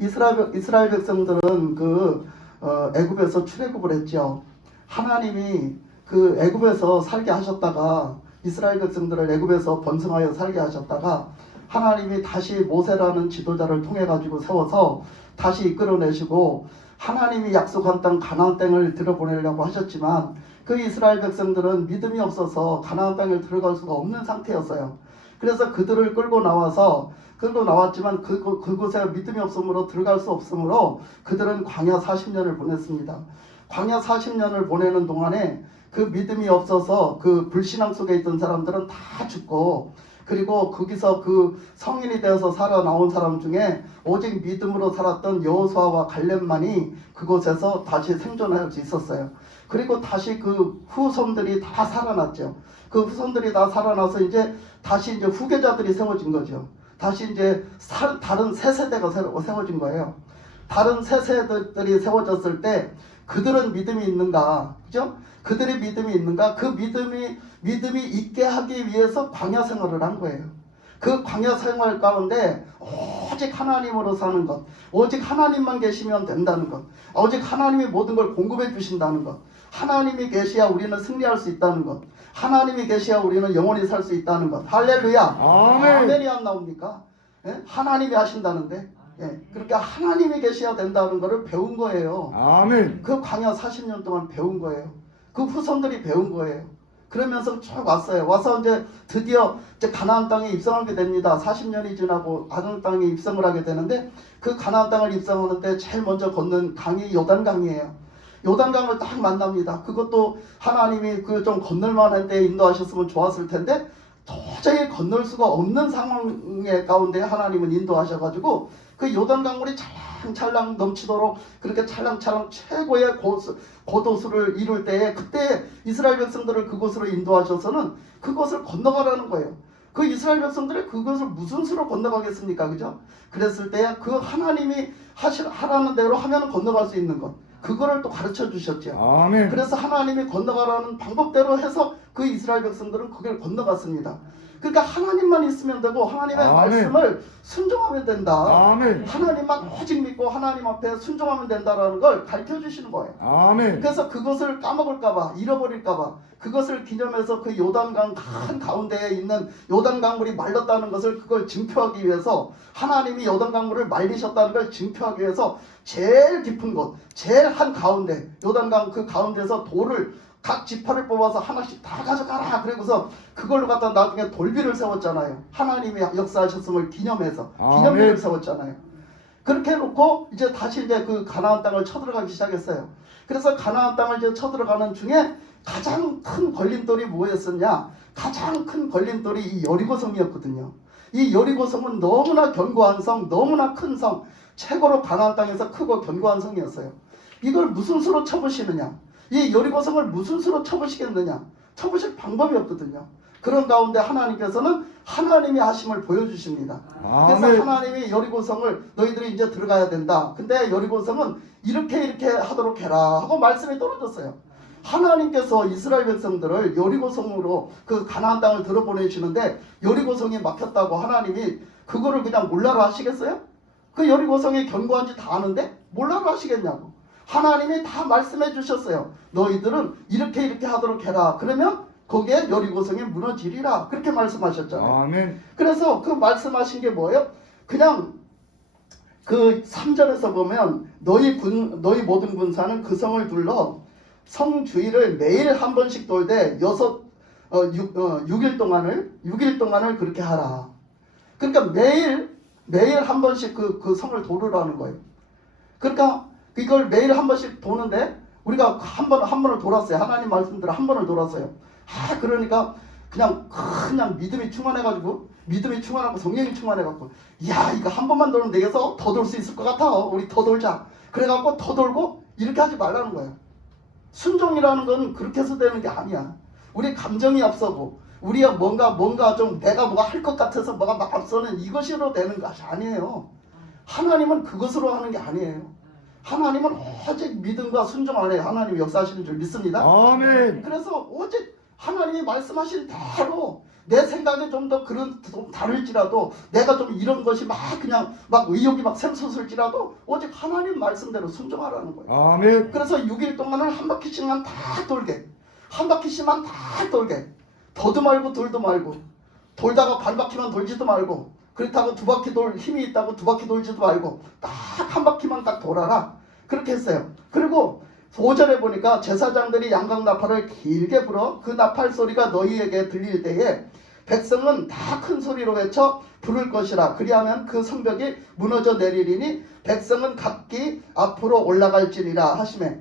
이스라엘 백성들은 애굽에서 출애굽을 했죠. 하나님이 그 애굽에서 살게 하셨다가 이스라엘 백성들을 애굽에서 번성하여 살게 하셨다가 하나님이 다시 모세라는 지도자를 통해 가지고 세워서 다시 이끌어내시고 하나님이 약속한 땅 가나안 땅을 들어보내려고 하셨지만 그 이스라엘 백성들은 믿음이 없어서 가나안 땅을 들어갈 수가 없는 상태였어요. 그래서 그들을 끌고 나왔지만 그곳에 믿음이 없으므로 들어갈 수 없으므로 그들은 광야 40년을 보냈습니다. 광야 40년을 보내는 동안에 그 믿음이 없어서 그 불신앙 속에 있던 사람들은 다 죽고, 그리고 거기서 그 성인이 되어서 살아나온 사람 중에 오직 믿음으로 살았던 여호수아와 갈렙만이 그곳에서 다시 생존할 수 있었어요. 그리고 다시 그 후손들이 다 살아났죠. 그 후손들이 다 살아나서 이제 다시 이제 후계자들이 세워진 거죠. 다시 이제 다른 새 세대가 세워진 거예요. 다른 새 세대들이 세워졌을 때 그들은 믿음이 있는가? 그죠? 그들의 믿음이 있는가? 그 믿음이 있게 하기 위해서 광야 생활을 한 거예요. 그 광야 생활 가운데 오직 하나님으로 사는 것, 오직 하나님만 계시면 된다는 것, 오직 하나님이 모든 걸 공급해 주신다는 것, 하나님이 계셔야 우리는 승리할 수 있다는 것, 하나님이 계셔야 우리는 영원히 살 수 있다는 것. 할렐루야. 아멘이 안 나옵니까? 예? 하나님이 하신다는데, 예, 그렇게 하나님이 계셔야 된다는 것을 배운 거예요. 아멘. 그 광야 40년 동안 배운 거예요. 그 후손들이 배운 거예요. 그러면서 쭉 왔어요. 와서 이제 드디어 이제 가나안 땅에 입성하게 됩니다. 40년이 지나고 가나안 땅에 입성을 하게 되는데, 그 가나안 땅을 입성하는데 제일 먼저 걷는 강이 요단강이에요. 요단강을 딱 만납니다. 그것도 하나님이 그 좀 건널만한 데 인도하셨으면 좋았을 텐데 도저히 건널 수가 없는 상황의 가운데 하나님은 인도하셔가지고 그 요단강물이 찰랑찰랑 넘치도록 그렇게 찰랑찰랑 최고의 고도수를 이룰 때에, 그때 이스라엘 백성들을 그곳으로 인도하셔서는 그곳을 건너가라는 거예요. 그 이스라엘 백성들이 그것을 무슨 수로 건너가겠습니까? 그죠? 그랬을 때 그 하나님이 하라는 대로 하면 건너갈 수 있는 것, 그거를 또 가르쳐 주셨죠. 아멘. 그래서 하나님이 건너가라는 방법대로 해서 그 이스라엘 백성들은 그걸 건너갔습니다. 그러니까 하나님만 있으면 되고 하나님의 아멘. 말씀을 순종하면 된다. 아멘. 하나님만 오직 믿고 하나님 앞에 순종하면 된다라는 걸 가르쳐 주시는 거예요. 아멘. 그래서 그것을 까먹을까봐, 잃어버릴까봐 그것을 기념해서 그 요단강 한 가운데에 있는 요단강물이 말랐다는 것을, 그걸 증표하기 위해서 하나님이 요단강물을 말리셨다는 걸 증표하기 위해서 제일 깊은 곳, 제일 한 가운데, 요단강 그 가운데서 돌을 각 지파를 뽑아서 하나씩 다 가져가라. 그리고서 그걸로 갖다 나중에 돌비를 세웠잖아요. 하나님이 역사하셨음을 기념해서 기념비를 세웠잖아요. 그렇게 해놓고 이제 다시 이제 그 가나안 땅을 쳐들어가기 시작했어요. 그래서 가나안 땅을 이제 쳐들어가는 중에 가장 큰 걸림돌이 뭐였었냐? 가장 큰 걸림돌이 이 여리고성이었거든요. 이 여리고성은 너무나 견고한 성, 너무나 큰 성, 최고로 가나안 땅에서 크고 견고한 성이었어요. 이걸 무슨 수로 쳐보시느냐? 이 여리고성을 무슨 수로 쳐보시겠느냐? 쳐보실 방법이 없거든요. 그런 가운데 하나님께서는 하나님이 하심을 보여주십니다. 그래서 하나님이 여리고성을 너희들이 이제 들어가야 된다. 근데 여리고성은 이렇게 하도록 해라 하고 말씀이 떨어졌어요. 하나님께서 이스라엘 백성들을 여리고성으로 그 가나안 땅을 들어보내시는데 여리고성이 막혔다고 하나님이 그거를 그냥 몰라라 하시겠어요? 그 여리고성이 견고한지 다 아는데 몰라라 하시겠냐고. 하나님이 다 말씀해 주셨어요. 너희들은 이렇게 하도록 해라. 그러면 거기에 여리고성이 무너지리라. 그렇게 말씀하셨잖아요. 아멘. 그래서 그 말씀하신 게 뭐예요? 그냥 그 3절에서 보면 너희 모든 군사는 그 성을 둘러 성 주위를 매일 한 번씩 돌되 6일 동안을 그렇게 하라. 그러니까 매일 한 번씩 그 성을 도르라는 거예요. 그러니까 이걸 매일 한 번씩 도는데 우리가 한 번을 돌았어요. 하나님 말씀대로 한 번을 돌았어요. 그러니까 그냥 믿음이 충만하고 성령이 충만해갖고, 야, 이거 한 번만 돌면 되겠어? 더 돌 수 있을 것 같아. 우리 더 돌자. 그래갖고 더 돌고 이렇게 하지 말라는 거예요. 순종이라는 건 그렇게 해서 되는 게 아니야. 우리 감정이 앞서고 우리가 뭔가 좀 내가 뭐가 할 것 같아서 뭐가 막 앞서는 이것으로 되는 것이 아니에요. 하나님은 그것으로 하는 게 아니에요. 하나님은 오직 믿음과 순종 안에 하나님이 역사하시는 줄 믿습니다. 아멘. 그래서 오직 하나님이 말씀하신 대로 내 생각이 좀 더 좀 다를지라도 내가 좀 이런 것이 막 그냥 막 의욕이 막 샘솟을지라도 오직 하나님 말씀대로 순종하라는 거예요. 아멘. 그래서 6일 동안을 한 바퀴씩만 다 돌게, 한 바퀴씩만 다 돌게, 더도 말고 돌도 말고, 돌다가 반 바퀴만 돌지도 말고, 그렇다고 두 바퀴 돌 힘이 있다고 두 바퀴 돌지도 말고 딱 한 바퀴만 딱 돌아라, 그렇게 했어요. 그리고 5절에 보니까 제사장들이 양각 나팔을 길게 불어 그 나팔 소리가 너희에게 들릴 때에 백성은 다 큰 소리로 외쳐 부를 것이라. 그리하면 그 성벽이 무너져 내리리니 백성은 각기 앞으로 올라갈지니라 하시매.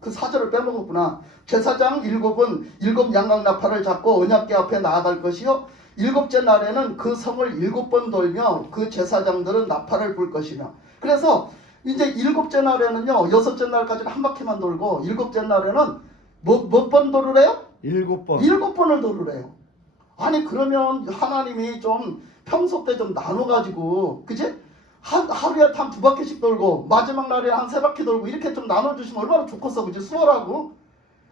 그 4절을 빼먹었구나. 제사장 7은 7 양각 나팔을 잡고 언약궤 앞에 나아갈 것이요 7째 날에는 그 성을 7번 돌며 그 제사장들은 나팔을 불 것이며. 그래서 이제 7째 날에는요 6째 날까지는 한 바퀴만 돌고 7째 날에는 몇 번 돌으래요? 7번. 7번을 돌으래요. 아니 그러면 하나님이 좀 평소 때 좀 나눠가지고, 그치? 하루에 한 2바퀴씩 돌고 마지막 날에 한 3바퀴 돌고 이렇게 좀 나눠주시면 얼마나 좋겠어, 그치? 수월하고.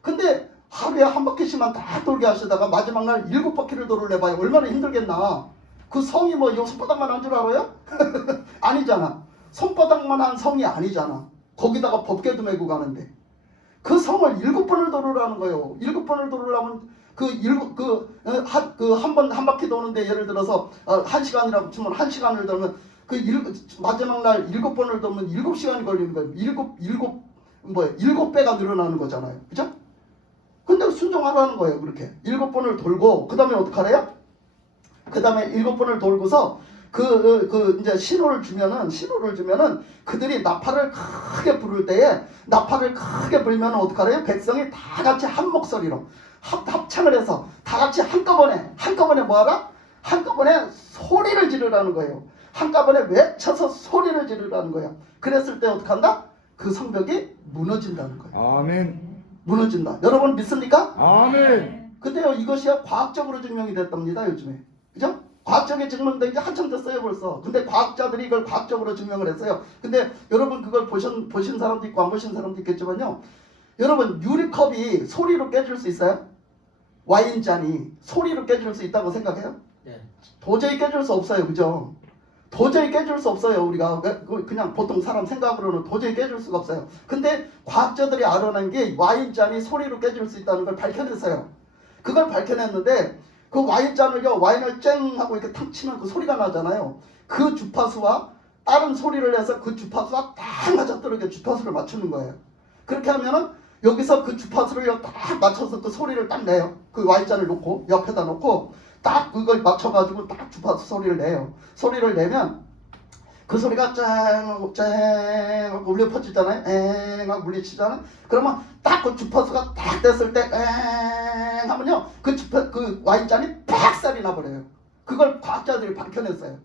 근데 하루에 한 바퀴씩만 다 돌게 하시다가 마지막 날 7바퀴를 돌으려 봐요. 얼마나 힘들겠나. 그 성이 뭐 요 손바닥만 한 줄 알아요? 아니잖아. 손바닥만 한 성이 아니잖아. 거기다가 법궤도 메고 가는데 그 성을 7번을 돌으라는 거예요. 7번을 돌으려면 한 번 한 바퀴 도는데 예를 들어서 1시간이라고 치면 1시간을 돌면 마지막 날 7번을 돌면 7시간이 걸리는 거예요. 7배가 늘어나는 거잖아요. 그죠? 근데 순종하라는 거예요. 그렇게 7번을 돌고 그 다음에 어떡하래요? 그 다음에 7번을 돌고서 이제 신호를 주면은 그들이 나팔을 크게 부를 때에 나팔을 크게 불면 어떡하래요? 백성이 다 같이 한 목소리로 합창을 해서 다 같이 한꺼번에 뭐하라? 한꺼번에 소리를 지르라는 거예요. 한꺼번에 외쳐서 소리를 지르라는 거예요. 그랬을 때 어떡한다? 그 성벽이 무너진다는 거예요. 아멘. 무너진다. 여러분 믿습니까? 아멘. 근데요 이것이야 과학적으로 증명이 됐답니다. 요즘에. 그죠? 과학적인 증명된 게 한참 됐어요 벌써. 근데 과학자들이 이걸 과학적으로 증명을 했어요. 근데 여러분 그걸 보신 사람도 있고 안 보신 사람도 있겠지만요. 여러분 유리컵이 소리로 깨질 수 있어요? 와인잔이 소리로 깨질 수 있다고 생각해요? 네. 도저히 깨질 수 없어요. 그죠? 도저히 깨질 수 없어요. 우리가 그냥 보통 사람 생각으로는 도저히 깨질 수가 없어요. 근데 과학자들이 알아낸 게 와인잔이 소리로 깨질 수 있다는 걸 밝혀냈어요. 그걸 밝혀냈는데 그 와인잔을요, 와인을 쨍 하고 이렇게 탁 치면 그 소리가 나잖아요. 그 주파수와 다른 소리를 해서 그 주파수와 딱 맞아떨어게 주파수를 맞추는 거예요. 그렇게 하면은 여기서 그 주파수를 딱 맞춰서 그 소리를 딱 내요. 그 와인잔을 놓고 옆에다 놓고 딱 그걸 맞춰가지고 딱 주파수 소리를 내요. 소리를 내면 그 소리가 쨍 하고 울려 퍼지잖아요. 엥 하고 물리치잖아요. 그러면 딱 그 주파수가 딱 됐을 때 엥 하면요 그 와인잔이 팍살이 나버려요. 그걸 과학자들이 밝혀냈어요.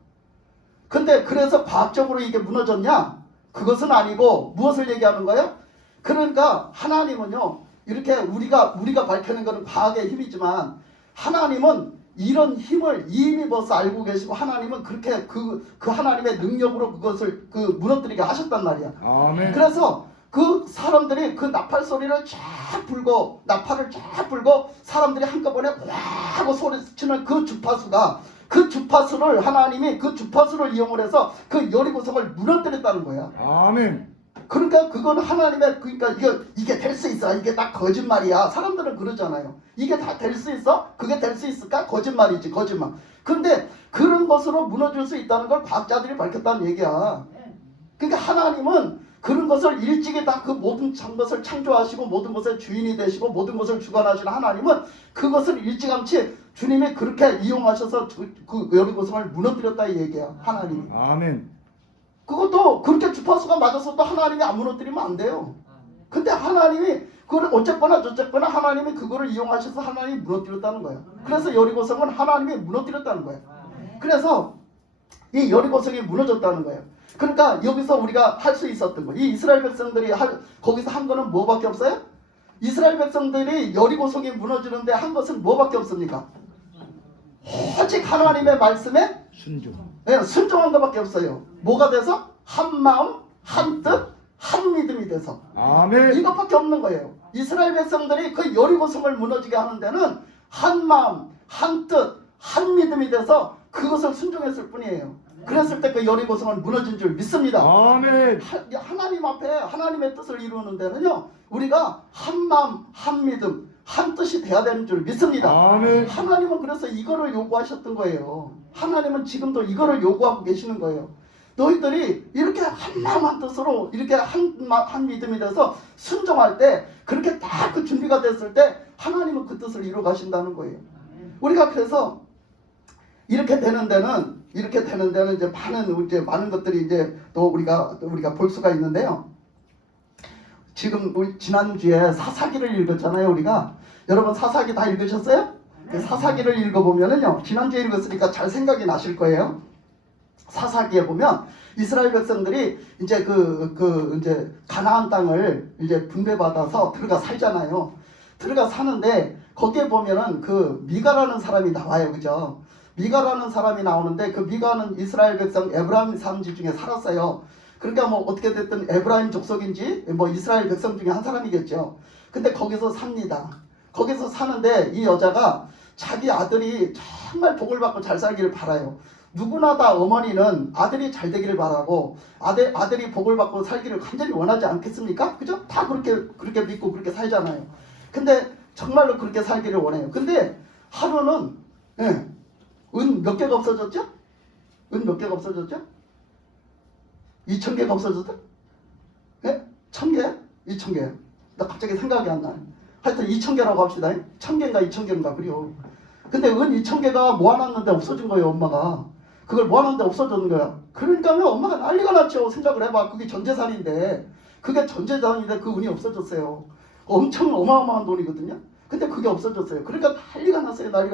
근데 그래서 과학적으로 이게 무너졌냐? 그것은 아니고 무엇을 얘기하는 거예요? 그러니까 하나님은요 이렇게 우리가 밝혀낸 것은 과학의 힘이지만 하나님은 이런 힘을 이미 벌써 알고 계시고 하나님은 그렇게 그 하나님의 능력으로 그것을 무너뜨리게 하셨단 말이야. 아멘. 그래서 그 사람들이 그 나팔 소리를 쫙 불고 나팔을 쫙 불고 사람들이 한꺼번에 와 하고 소리치는 그 주파수를 하나님이 그 주파수를 이용을 해서 그 여리고성을 무너뜨렸다는 거야. 아멘. 그러니까 그건 하나님의 그러니까 이게 될 수 있어. 이게 다 거짓말이야. 사람들은 그러잖아요. 이게 다 될 수 있어? 그게 될 수 있을까? 거짓말이지, 거짓말. 근데 그런 것으로 무너질 수 있다는 걸 과학자들이 밝혔다는 얘기야. 그러니까 하나님은 그런 것을 일찍이 다 그 모든 것을 창조하시고 모든 것의 주인이 되시고 모든 것을 주관하시는 하나님은 그것을 일찌감치 주님이 그렇게 이용하셔서 그 여리고성을 무너뜨렸다 이 얘기야. 하나님이. 아멘. 그것도 그렇게 주파수가 맞았어도 하나님이 안 무너뜨리면 안 돼요. 근데 하나님이 그걸 어쨌거나 저쨌거나 하나님이 그거를 이용하셔서 하나님이 무너뜨렸다는 거예요. 그래서 여리고성은 하나님이 무너뜨렸다는 거예요. 그래서 이 여리고성이 무너졌다는 거예요. 그러니까 여기서 우리가 할 수 있었던 거, 이 이스라엘 백성들이 거기서 한 거는 뭐밖에 없어요? 이스라엘 백성들이 여리고성이 무너지는데 한 것은 뭐밖에 없습니까? 오직 하나님의 말씀에 순종. 순종한 것밖에 없어요. 뭐가 돼서? 한 마음, 한 뜻, 한 믿음이 돼서. 아멘. 이것밖에 없는 거예요. 이스라엘 백성들이 그 여리고성을 무너지게 하는 데는 한 마음, 한 뜻, 한 믿음이 돼서 그것을 순종했을 뿐이에요. 그랬을 때 그 여리고성은 무너진 줄 믿습니다. 아멘. 하나님 앞에 하나님의 뜻을 이루는 데는요, 우리가 한 마음, 한 믿음, 한 뜻이 돼야 되는 줄 믿습니다. 아멘. 하나님은 그래서 이거를 요구하셨던 거예요. 하나님은 지금도 이거를 요구하고 계시는 거예요. 너희들이 이렇게 한 마음 한 뜻으로 이렇게 한 믿음이 돼서 순종할 때, 그렇게 다 그 준비가 됐을 때 하나님은 그 뜻을 이루어 가신다는 거예요. 우리가 그래서 이렇게 되는 데는 이제 많은 것들이 이제 또 우리가 볼 수가 있는데요. 지금 우리 지난주에 사사기를 읽었잖아요. 우리가 여러분 사사기 다 읽으셨어요? 그 사사기를 읽어보면은요, 지난주에 읽었으니까 잘 생각이 나실 거예요. 사사기에 보면 이스라엘 백성들이 이제 이제 가나안 땅을 이제 분배받아서 들어가 살잖아요. 들어가 사는데 거기에 보면은 그 미가라는 사람이 나와요. 그죠? 미가라는 사람이 나오는데 그 미가는 이스라엘 백성 에브라임 산지 중에 살았어요. 그러니까 뭐 어떻게 됐든 에브라임 족속인지 뭐 이스라엘 백성 중에 한 사람이겠죠. 근데 거기서 삽니다. 거기서 사는데 이 여자가 자기 아들이 정말 복을 받고 잘 살기를 바라요. 누구나 다 어머니는 아들이 잘 되기를 바라고 아들이 복을 받고 살기를 간절히 원하지 않겠습니까? 그죠? 다 그렇게 믿고 그렇게 살잖아요. 근데 정말로 그렇게 살기를 원해요. 근데 하루는 은 몇 개가 없어졌죠? 은 몇 개가 없어졌죠? 2,000개가 없어졌죠? 예? 1,000개? 2,000개. 나 갑자기 생각이 안 나요. 하여튼 2,000개라고 합시다. 1,000개인가 2,000개인가 그래요. 근데 은 2,000개가 모아놨는데 없어진 거예요. 엄마가. 그걸 모아놨는데 없어졌는 거야. 그러니까 엄마가 난리가 났죠. 생각을 해봐. 그게 전 재산인데 그 은이 없어졌어요. 엄청 어마어마한 돈이거든요. 근데 그게 없어졌어요. 그러니까 난리가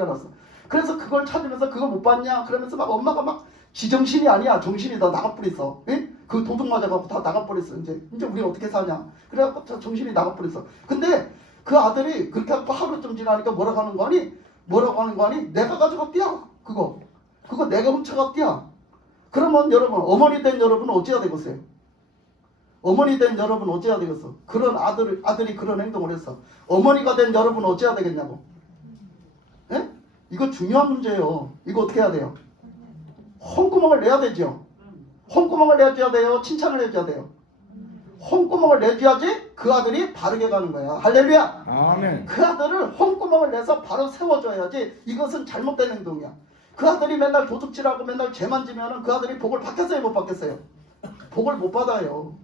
났어. 그래서 그걸 찾으면서 그거 못 봤냐? 그러면서 막 엄마가 막 지정신이 아니야. 정신이 다 나가버렸어. 예? 그 도둑 맞아갖고 다 나가버렸어. 이제 우리 어떻게 사냐? 그래갖고 정신이 나가버렸어. 근데 그 아들이 그렇게 하고 하루쯤 지나니까 뭐라고 하는 거 아니? 내가 가져갔디야. 그거 내가 훔쳐갔디야. 그러면 여러분, 어머니 된 여러분은 어찌해야 되겠어요? 어머니 된 여러분 어찌해야 되겠어? 그런 아들이 그런 행동을 했어. 어머니가 된 여러분 어찌해야 되겠냐고? 예? 이거 중요한 문제예요. 이거 어떻게 해야 돼요? 홍구멍을 내야 되죠. 홍구멍을 내줘야 돼요. 칭찬을 해줘야 돼요. 홍구멍을 내줘야지 그 아들이 바르게 가는 거야. 할렐루야. 아멘. 그 아들을 홍구멍을 내서 바로 세워줘야지. 이것은 잘못된 행동이야. 그 아들이 맨날 도둑질하고 맨날 죄만 지면은 그 아들이 복을 받겠어요? 못 받겠어요? 복을 못 받아요.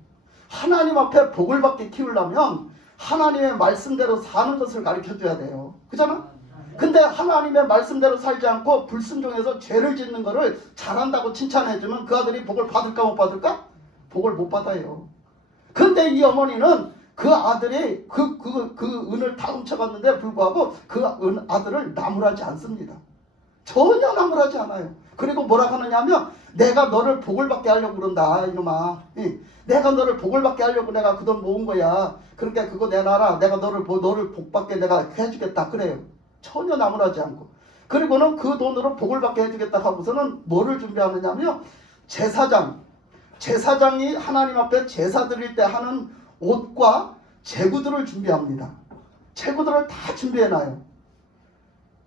하나님 앞에 복을 받게 키우려면 하나님의 말씀대로 사는 것을 가르쳐줘야 돼요. 그잖아? 근데 하나님의 말씀대로 살지 않고 불순종해서 죄를 짓는 거를 잘한다고 칭찬해주면 그 아들이 복을 받을까 못 받을까? 복을 못 받아요. 근데 이 어머니는 그 아들이 그 은을 다 훔쳐갔는데 불구하고 그 아들을 나무라지 않습니다. 전혀 나무라지 않아요. 그리고 뭐라고 하느냐면 내가 너를 복을 받게 하려고 그런다 이놈아. 내가 너를 복을 받게 하려고 내가 그 돈 모은 거야. 그러니까 그거 내놔라. 내가 너를 복 받게 내가 해주겠다 그래요. 전혀 나무라지 않고. 그리고는 그 돈으로 복을 받게 해주겠다 하고서는 뭐를 준비하느냐면 제사장이 하나님 앞에 제사 드릴 때 하는 옷과 제구들을 준비합니다. 제구들을 다 준비해놔요.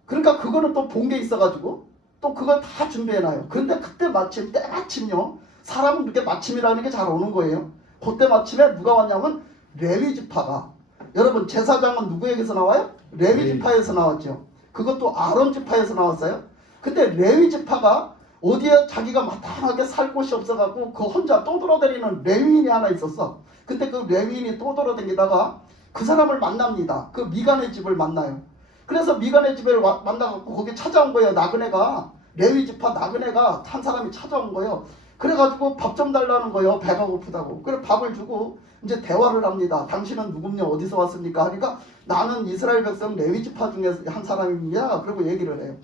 그러니까 그거는 또 본 게 있어가지고 또 그걸 다 준비해놔요. 그런데 그때 때마침요. 사람은 그렇게 마침이라는 게 잘 오는 거예요. 그때 마침에 누가 왔냐면 레위 지파가. 여러분 제사장은 누구에게서 나와요? 레위 지파에서 나왔죠. 그것도 아론 지파에서 나왔어요. 근데 레위 지파가 어디에 자기가 마땅하게 살 곳이 없어갖고 그 혼자 떠돌아다니는 레위인이 하나 있었어. 근데 그 레위인이 떠돌아다니다가 그 사람을 만납니다. 그 미간의 집을 만나요. 그래서 미간의 집에 만나갖고 거기 찾아온 거예요. 나그네가. 레위 지파 나그네가 한 사람이 찾아온 거예요. 그래가지고 밥 좀 달라는 거예요. 배가 고프다고. 그래 밥을 주고 이제 대화를 합니다. 당신은 누굽냐? 어디서 왔습니까? 하니까 나는 이스라엘 백성 레위 지파 중에 한 사람입니다. 그리고 얘기를 해요.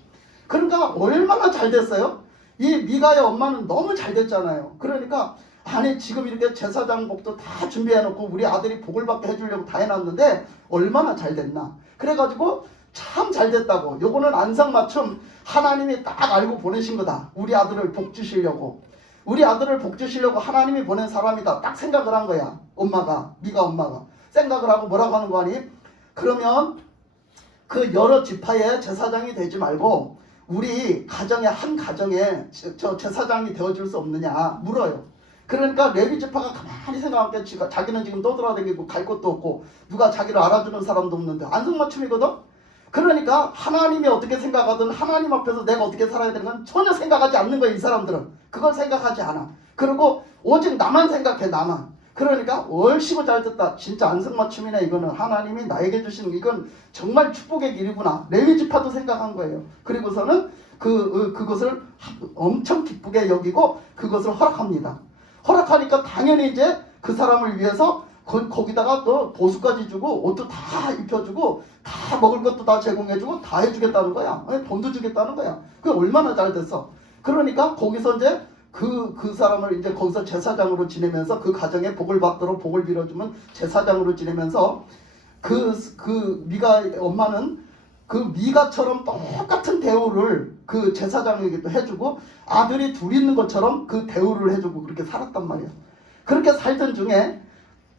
그러니까 얼마나 잘 됐어요? 이 미가의 엄마는 너무 잘 됐잖아요. 그러니까 아니 지금 이렇게 제사장복도 다 준비해놓고 우리 아들이 복을 받게 해주려고 다 해놨는데 얼마나 잘 됐나. 그래가지고 참 잘 됐다고. 요거는 안상맞춤 하나님이 딱 알고 보내신 거다. 우리 아들을 복 주시려고. 우리 아들을 복 주시려고 하나님이 보낸 사람이다. 딱 생각을 한 거야. 미가 엄마가. 생각을 하고 뭐라고 하는 거 아니? 그러면 그 여러 지파의 제사장이 되지 말고 우리 가정의 한 가정에 저 제사장이 되어줄 수 없느냐 물어요. 그러니까 레위 지파가 가만히 생각하면 자기는 지금 떠돌아다니고 갈 곳도 없고 누가 자기를 알아주는 사람도 없는데 안성맞춤이거든. 그러니까 하나님이 어떻게 생각하든 하나님 앞에서 내가 어떻게 살아야 되는 건 전혀 생각하지 않는 거예요. 이 사람들은 그걸 생각하지 않아. 그리고 오직 나만 생각해. 나만. 그러니까 얼씨구 잘 듣다. 진짜 안성맞춤이네. 이거는 하나님이 나에게 주신 이건 정말 축복의 길이구나. 레위 지파도 생각한 거예요. 그리고서는 그것을 엄청 기쁘게 여기고 그것을 허락합니다. 허락하니까 당연히 이제 그 사람을 위해서 거기다가 또 보수까지 주고 옷도 다 입혀주고 다 먹을 것도 다 제공해주고 다 해주겠다는 거야. 돈도 주겠다는 거야. 그게 얼마나 잘 됐어. 그러니까 거기서 이제 그 사람을 이제 거기서 제사장으로 지내면서 그 가정에 복을 받도록 복을 빌어주면 제사장으로 지내면서 그 미가 엄마는 그 미가처럼 똑같은 대우를 그 제사장에게도 해주고 아들이 둘 있는 것처럼 그 대우를 해주고 그렇게 살았단 말이야. 그렇게 살던 중에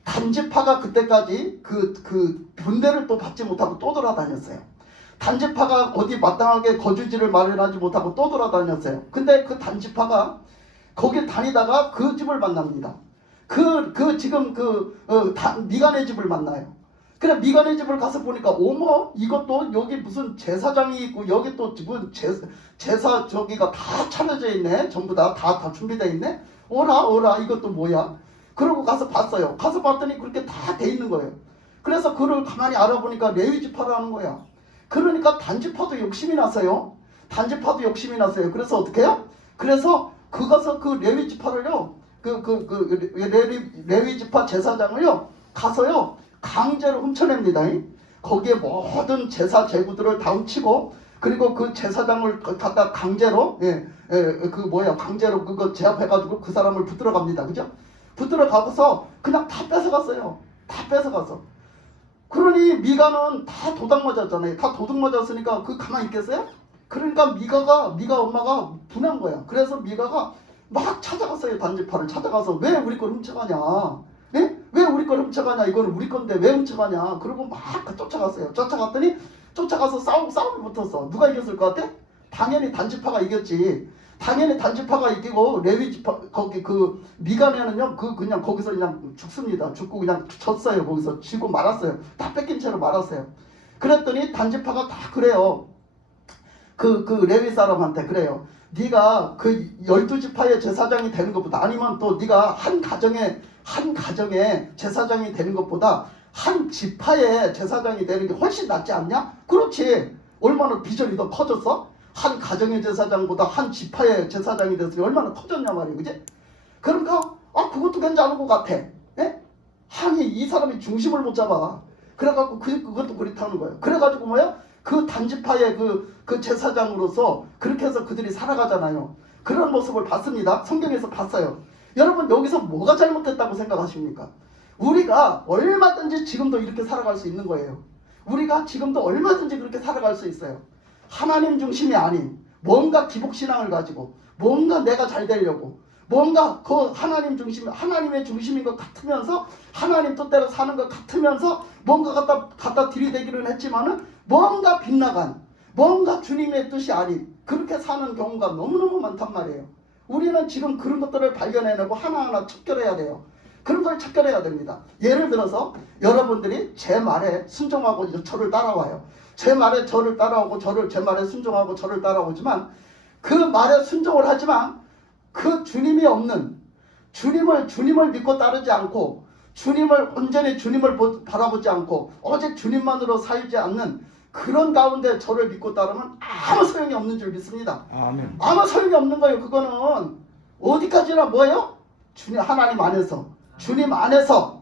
단지파가 그때까지 그 분대를 또 받지 못하고 또 돌아다녔어요. 단지파가 어디 마땅하게 거주지를 마련하지 못하고 또 돌아다녔어요. 근데 그 단지파가 거길 다니다가 그 집을 만납니다. 지금 미간의 집을 만나요. 그래 미간의 집을 가서 보니까 어머 이것도 여기 무슨 제사장이 있고 여기 또 지금 제사 저기가 다 차려져 있네. 전부 다 준비되어 있네. 어라 이것도 뭐야. 그러고 가서 봤어요. 가서 봤더니 그렇게 다 돼 있는 거예요. 그래서 그를 가만히 알아보니까 레위 지파라는 거야. 그러니까 단지파도 욕심이 났어요. 단지파도 욕심이 났어요. 그래서 어떻게 해요? 그래서 그가서 그 레위 지파를요, 레위 지파 제사장을요, 가서요, 강제로 훔쳐냅니다. 거기에 모든 제사 제구들을 다 훔치고, 그리고 그 제사장을 갖다 강제로, 강제로 그거 제압해가지고 그 사람을 붙들어 갑니다. 그죠? 붙들어 가고서 그냥 다 뺏어갔어요. 다 뺏어가서. 그러니 미가는 다 도둑 맞았잖아요. 다 도둑 맞았으니까 그 가만히 있겠어요? 그러니까 미가 엄마가 분한 거야. 그래서 미가가 막 찾아갔어요. 단지파를 찾아가서 왜 우리 걸 훔쳐가냐? 예? 왜 우리 걸 훔쳐가냐? 이거는 우리 건데 왜 훔쳐가냐? 그리고 막 쫓아갔어요. 쫓아갔더니 쫓아가서 싸움이 붙었어. 누가 이겼을 것 같아? 당연히 단지파가 이겼지. 당연히 단지파가 이기고 레위 지파 거기 그 미간에는요 그냥 거기서 그냥 죽습니다. 죽고 그냥 졌어요. 거기서 지고 말았어요. 다 뺏긴 채로 말았어요. 그랬더니 단지파가 다 그래요. 그 레위 사람한테 그래요. 네가 그 12지파의 제사장이 되는 것보다 아니면 또 네가 한 가정의 제사장이 되는 것보다 한 지파의 제사장이 되는 게 훨씬 낫지 않냐? 그렇지. 얼마나 비전이 더 커졌어? 한 가정의 제사장보다 한 지파의 제사장이 됐으니 얼마나 커졌냐 말이에요. 그지? 그러니까 그것도 괜찮은 것 같아. 예? 이 사람이 중심을 못 잡아. 그래갖고 그것도 그렇다는 거예요. 그래가지고 뭐야? 그 단지파의 그 제사장으로서 그렇게 해서 그들이 살아가잖아요. 그런 모습을 봤습니다. 성경에서 봤어요. 여러분 여기서 뭐가 잘못됐다고 생각하십니까? 우리가 얼마든지 지금도 이렇게 살아갈 수 있는 거예요. 우리가 지금도 얼마든지 그렇게 살아갈 수 있어요. 하나님 중심이 아닌 뭔가 기복신앙을 가지고 뭔가 내가 잘 되려고 뭔가 그 하나님의 중심인 것 같으면서 하나님 뜻대로 사는 것 같으면서 뭔가 갖다 들이대기는 했지만은 뭔가 빗나간 뭔가 주님의 뜻이 아닌 그렇게 사는 경우가 너무너무 많단 말이에요. 우리는 지금 그런 것들을 발견해내고 하나하나 척결해야 돼요. 그런 걸 척결해야 됩니다. 예를 들어서 여러분들이 제 말에 순종하고 저를 따라와요. 제 말에 저를 따라오고 제 말에 순종하고 저를 따라오지만 그 말에 순종을 하지만 그 주님이 없는 주님을 믿고 따르지 않고 온전히 주님을 바라보지 않고 오직 주님만으로 살지 않는 그런 가운데 저를 믿고 따르면 아무 소용이 없는 줄 믿습니다. 아멘. 아무 소용이 없는 거예요. 그거는 어디까지나 뭐예요? 하나님 안에서 주님 안에서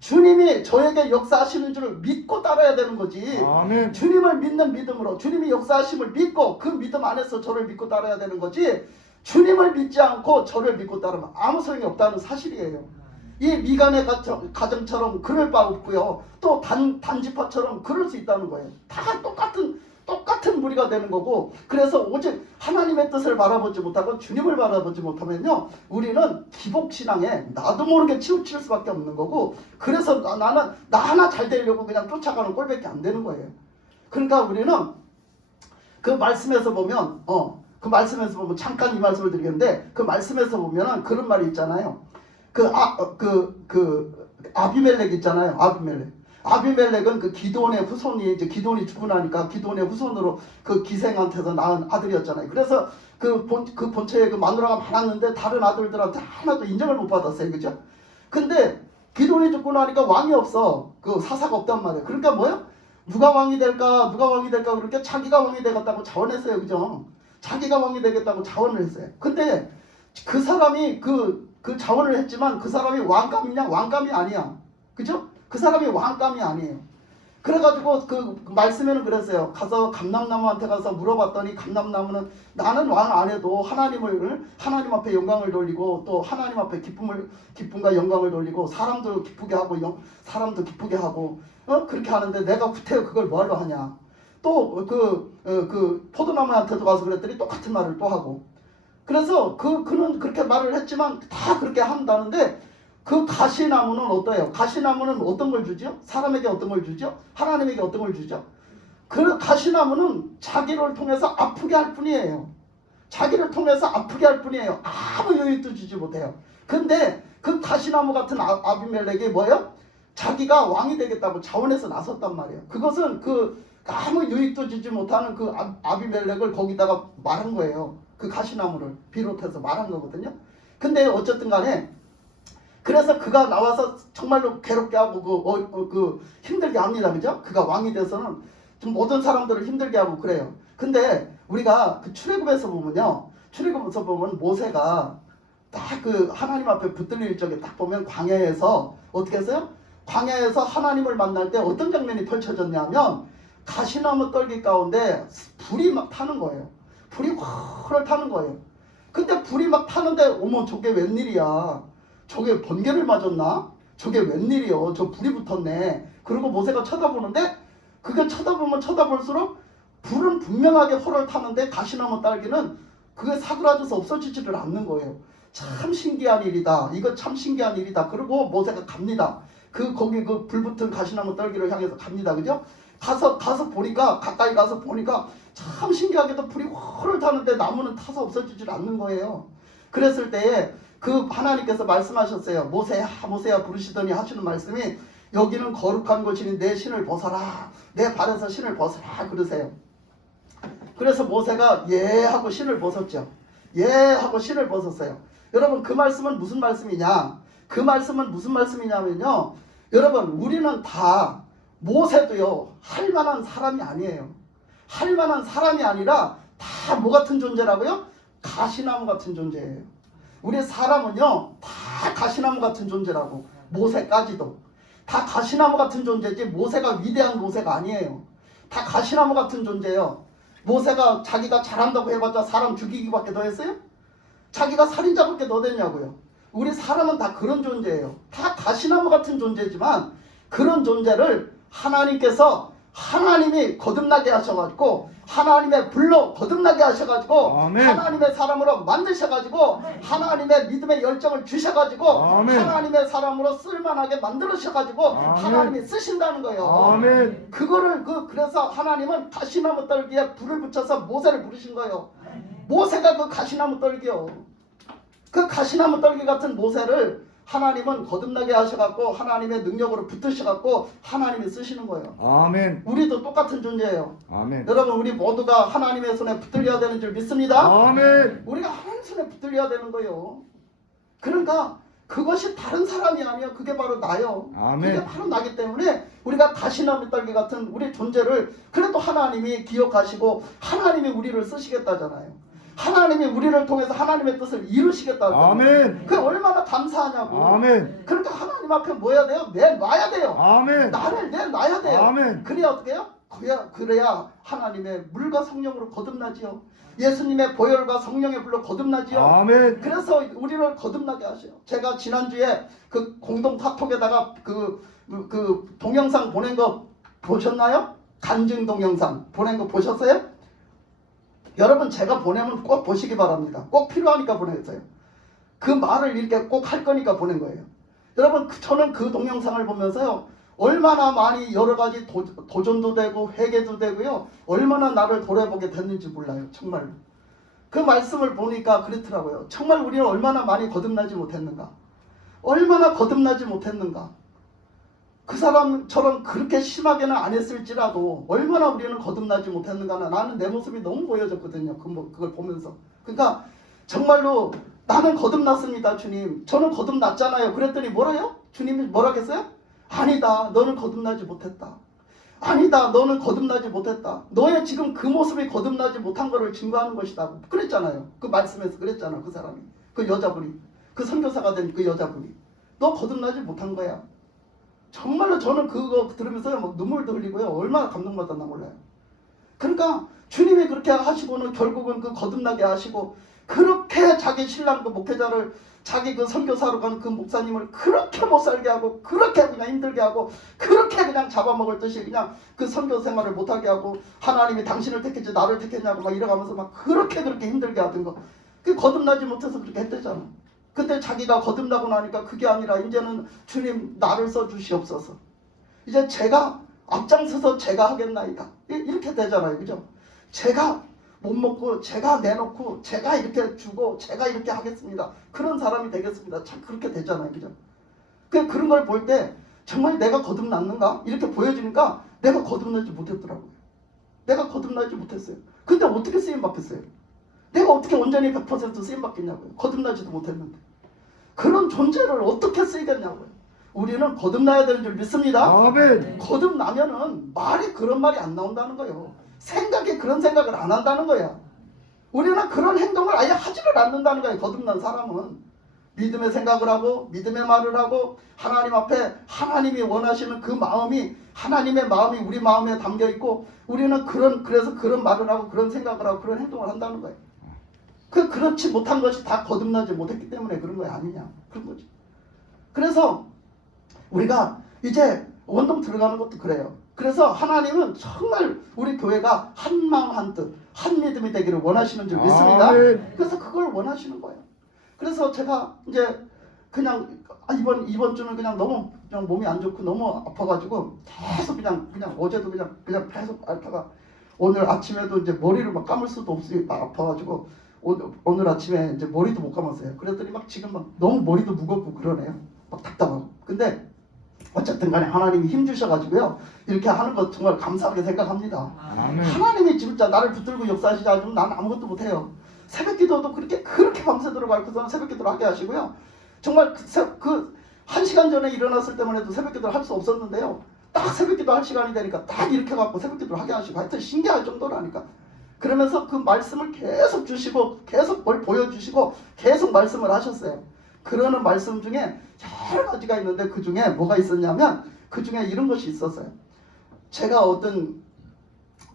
주님이 저에게 역사하시는 줄을 믿고 따라야 되는 거지. 아멘. 주님을 믿는 믿음으로 주님이 역사하심을 믿고 그 믿음 안에서 저를 믿고 따라야 되는 거지. 주님을 믿지 않고 저를 믿고 따르면 아무 소용이 없다는 사실이에요. 이 미간의 가정처럼 그럴 바 없고요. 또 단지파처럼 그럴 수 있다는 거예요. 다 똑같은 똑같은 무리가 되는 거고, 그래서 오직 하나님의 뜻을 바라보지 못하고 주님을 바라보지 못하면요, 우리는 기복신앙에 나도 모르게 치우칠 수밖에 없는 거고, 그래서 나는 나 하나 잘 되려고 그냥 쫓아가는 꼴밖에 안 되는 거예요. 그러니까 우리는 그 말씀에서 보면 잠깐 이 말씀을 드리겠는데, 그 말씀에서 보면은 그런 말이 있잖아요. 아비멜렉 있잖아요. 아비멜렉은 그 기드온의 후손이, 이제 기드온이 죽고 나니까 기드온의 후손으로 그 기생한테서 낳은 아들이었잖아요. 그래서 그 본처에 그 마누라가 많았는데 다른 아들들한테 하나도 인정을 못 받았어요. 그죠? 근데 기드온이 죽고 나니까 왕이 없어. 그 사사가 없단 말이에요. 그러니까 뭐요? 누가 왕이 될까 그렇게 자기가 왕이 되겠다고 자원했어요. 그죠? 자기가 왕이 되겠다고 자원을 했어요. 근데 그 사람이 그 자원을 했지만 그 사람이 왕감이냐? 왕감이 아니야. 그죠? 그 사람이 왕감이 아니에요. 그래가지고 그 말씀에는 그랬어요. 가서 감람나무한테 가서 물어봤더니, 감람나무는 나는 왕 안 해도 하나님 앞에 영광을 돌리고, 또 하나님 앞에 기쁨과 영광을 돌리고, 사람도 기쁘게 하고 그렇게 하는데 내가 구태여 그걸 뭐하러 하냐. 또 포도나무한테도 가서 그랬더니 똑같은 말을 또 하고. 그래서 그는 그렇게 말을 했지만 다 그렇게 한다는데, 그 가시나무는 어때요? 가시나무는 어떤 걸 주죠? 사람에게 어떤 걸 주죠? 하나님에게 어떤 걸 주죠? 그 가시나무는 자기를 통해서 아프게 할 뿐이에요. 자기를 통해서 아프게 할 뿐이에요. 아무 유익도 주지 못해요. 근데 그 가시나무 같은 아비멜렉이 뭐예요? 자기가 왕이 되겠다고 자원해서 나섰단 말이에요. 그것은 아무 유익도 주지 못하는 그 아비멜렉을 거기다가 말한 거예요. 그 가시나무를 비롯해서 말한 거거든요. 근데 어쨌든 간에, 그래서 그가 나와서 정말로 괴롭게 하고 힘들게 합니다. 그죠? 그가 왕이 돼서는 좀 모든 사람들을 힘들게 하고 그래요. 근데 우리가 그 출애굽에서 보면 모세가 딱 그 하나님 앞에 붙들릴 적에 딱 보면 광야에서 어떻게 했어요? 광야에서 하나님을 만날 때 어떤 장면이 펼쳐졌냐면, 가시나무 떨기 가운데 불이 막 타는 거예요. 불이 활활 타는 거예요. 근데 불이 막 타는데, 어머 저게 웬일이야. 저게 번개를 맞았나? 저게 웬일이요? 저 불이 붙었네. 그리고 모세가 쳐다보는데, 그게 쳐다볼수록 불은 분명하게 활활 타는데 가시나무 딸기는 그게 사그라져서 없어지지를 않는 거예요. 참 신기한 일이다. 이거 참 신기한 일이다. 그리고 모세가 갑니다. 거기 그 불붙은 가시나무 딸기를 향해서 갑니다. 그죠? 가까이 가서 보니까 참 신기하게도 불이 활활 타는데 나무는 타서 없어지질 않는 거예요. 그랬을 때에 그 하나님께서 말씀하셨어요. 모세야 부르시더니 하시는 말씀이, 여기는 거룩한 곳이니 내 신을 벗어라. 내 발에서 신을 벗어라. 그러세요. 그래서 모세가 예 하고 신을 벗었죠. 예 하고 신을 벗었어요. 여러분, 그 말씀은 무슨 말씀이냐? 그 말씀은 무슨 말씀이냐면요, 여러분, 우리는 다, 모세도요, 할 만한 사람이 아니에요. 할 만한 사람이 아니라 다 뭐 같은 존재라고요? 가시나무 같은 존재예요. 우리 사람은요, 다 가시나무 같은 존재라고. 모세까지도 다 가시나무 같은 존재지, 모세가 위대한 모세가 아니에요. 다 가시나무 같은 존재예요. 모세가 자기가 잘한다고 해봤자 사람 죽이기밖에 더 했어요? 자기가 살인자밖에 더 됐냐고요. 우리 사람은 다 그런 존재예요. 다 가시나무 같은 존재지만, 그런 존재를 하나님이 거듭나게 하셔가지고, 하나님의 불로 거듭나게 하셔가지고, 아멘. 하나님의 사람으로 만드셔가지고, 하나님의 믿음의 열정을 주셔가지고, 아멘. 하나님의 사람으로 쓸만하게 만들으셔가지고, 아멘. 하나님이 쓰신다는 거예요. 아멘. 그래서 하나님은 가시나무 떨기에 불을 붙여서 모세를 부르신 거예요. 모세가 그 가시나무 떨기요. 그 가시나무 떨기 같은 모세를 하나님은 거듭나게 하셔갖고, 하나님의 능력으로 붙으셔갖고 하나님이 쓰시는 거예요. 아멘. 우리도 똑같은 존재예요. 아멘. 여러분, 우리 모두가 하나님의 손에 붙들려야 되는 줄 믿습니다. 아멘. 우리가 하나님 손에 붙들려야 되는 거예요. 그러니까 그것이 다른 사람이 아니에요. 그게 바로 나요. 아멘. 그게 바로 나기 때문에 우리가 가시나무 떨기 같은 우리 존재를 그래도 하나님이 기억하시고, 하나님이 우리를 쓰시겠다잖아요. 하나님이 우리를 통해서 하나님의 뜻을 이루시겠다고. 아멘. 그게 얼마나 감사하냐고. 아멘. 그러니까 하나님 앞에 뭐 해야 돼요? 내놔야 돼요. 아멘. 나를 내놔야 돼요. 아멘. 그래야 어떻게 해요? 그래야 하나님의 물과 성령으로 거듭나지요. 예수님의 보혈과 성령의 불로 거듭나지요. 아멘. 그래서 우리를 거듭나게 하셔요. 제가 지난주에 그 공동 카톡에다가 그 동영상 보낸 거 보셨나요? 간증 동영상 보낸 거 보셨어요? 여러분 제가 보내면 꼭 보시기 바랍니다. 꼭 필요하니까 보냈어요. 그 말을 이렇게 꼭 할 거니까 보낸 거예요. 여러분 저는 그 동영상을 보면서요 얼마나 많이 여러 가지 도전도 되고 회개도 되고요 얼마나 나를 돌아보게 됐는지 몰라요. 정말로 그 말씀을 보니까 그렇더라고요. 정말 우리는 얼마나 많이 거듭나지 못했는가, 얼마나 거듭나지 못했는가. 그 사람처럼 그렇게 심하게는 안 했을지라도 얼마나 우리는 거듭나지 못했는가. 나는 내 모습이 너무 보여졌거든요. 그걸 보면서. 그러니까 정말로 나는 거듭났습니다 주님. 저는 거듭났잖아요. 그랬더니 뭐라요? 주님이 뭐라 했어요? 아니다 너는 거듭나지 못했다. 아니다 너는 거듭나지 못했다. 너의 지금 그 모습이 거듭나지 못한 것을 증거하는 것이다. 그랬잖아요. 그 말씀에서 그랬잖아. 그 사람이, 그 여자분이, 그 선교사가 된 그 여자분이 너 거듭나지 못한 거야. 정말로 저는 그거 들으면서 막 눈물도 흘리고요 얼마나 감동받았나 몰라요. 그러니까 주님이 그렇게 하시고는 결국은 그 거듭나게 하시고 그렇게 자기 신랑 그 목회자를 자기 그 선교사로 간 그 목사님을 그렇게 못 살게 하고 그렇게 그냥 힘들게 하고 그렇게 그냥 잡아먹을 듯이 그냥 그 선교 생활을 못하게 하고 하나님이 당신을 택했지 나를 택했냐고 막 이러가면서 막 그렇게 힘들게 하던 거 그 거듭나지 못해서 그렇게 했대잖아. 근데 자기가 거듭나고 나니까 그게 아니라 이제는 주님 나를 써주시옵소서. 이제 제가 앞장서서 제가 하겠나이다. 이렇게 되잖아요. 그죠? 제가 못 먹고 제가 내놓고 제가 이렇게 주고 제가 이렇게 하겠습니다. 그런 사람이 되겠습니다. 참 그렇게 되잖아요. 그죠? 그런 걸 볼 때 정말 내가 거듭났는가? 이렇게 보여지니까 내가 거듭나지 못했더라고요. 내가 거듭나지 못했어요. 근데 어떻게 쓰임받겠어요? 내가 어떻게 온전히 100% 쓰임받겠냐고요. 거듭나지도 못했는데. 그런 존재를 어떻게 쓰이겠냐고요. 우리는 거듭나야 되는 줄 믿습니다. 아멘. 거듭나면은 말이 그런 말이 안 나온다는 거예요. 생각이 그런 생각을 안 한다는 거야. 우리는 그런 행동을 아예 하지를 않는다는 거예요. 거듭난 사람은 믿음의 생각을 하고 믿음의 말을 하고 하나님 앞에 하나님이 원하시는 그 마음이 하나님의 마음이 우리 마음에 담겨 있고 우리는 그래서 그런 말을 하고 그런 생각을 하고 그런 행동을 한다는 거예요. 그렇지 못한 것이 다 거듭나지 못했기 때문에 그런 거 아니냐 그런 거지. 그래서 우리가 이제 원동 들어가는 것도 그래요. 그래서 하나님은 정말 우리 교회가 한 마음 한 뜻, 한 믿음이 되기를 원하시는 줄 믿습니다. 아멘. 그래서 그걸 원하시는 거예요. 그래서 제가 이제 그냥 이번 주는 그냥 너무 그냥 몸이 안 좋고 너무 아파가지고 계속 그냥 어제도 그냥 계속 앓다가 오늘 아침에도 이제 머리를 막 감을 수도 없이 아파가지고 오늘 아침에 이제 머리도 못 감았어요. 그랬더니 막 지금 막 너무 머리도 무겁고 그러네요. 막 답답하고. 근데 어쨌든 간에 하나님이 힘 주셔가지고요 이렇게 하는 것 정말 감사하게 생각합니다. 아멘. 하나님이 진짜 나를 붙들고 역사하시지 않으면 나는 아무것도 못해요. 새벽 기도도 그렇게 밤새도록 가르쳐서 새벽 기도를 하게 하시고요. 정말 그 1시간 전에 일어났을 때만 해도 새벽 기도를 할 수 없었는데요. 딱 새벽 기도 할 시간이 되니까 딱 이렇게 갖고 새벽 기도를 하게 하시고 하여튼 신기할 정도라니까. 그러면서 그 말씀을 계속 주시고 계속 뭘 보여주시고 계속 말씀을 하셨어요. 그러는 말씀 중에 여러 가지가 있는데 그 중에 뭐가 있었냐면 그 중에 이런 것이 있었어요. 제가 어떤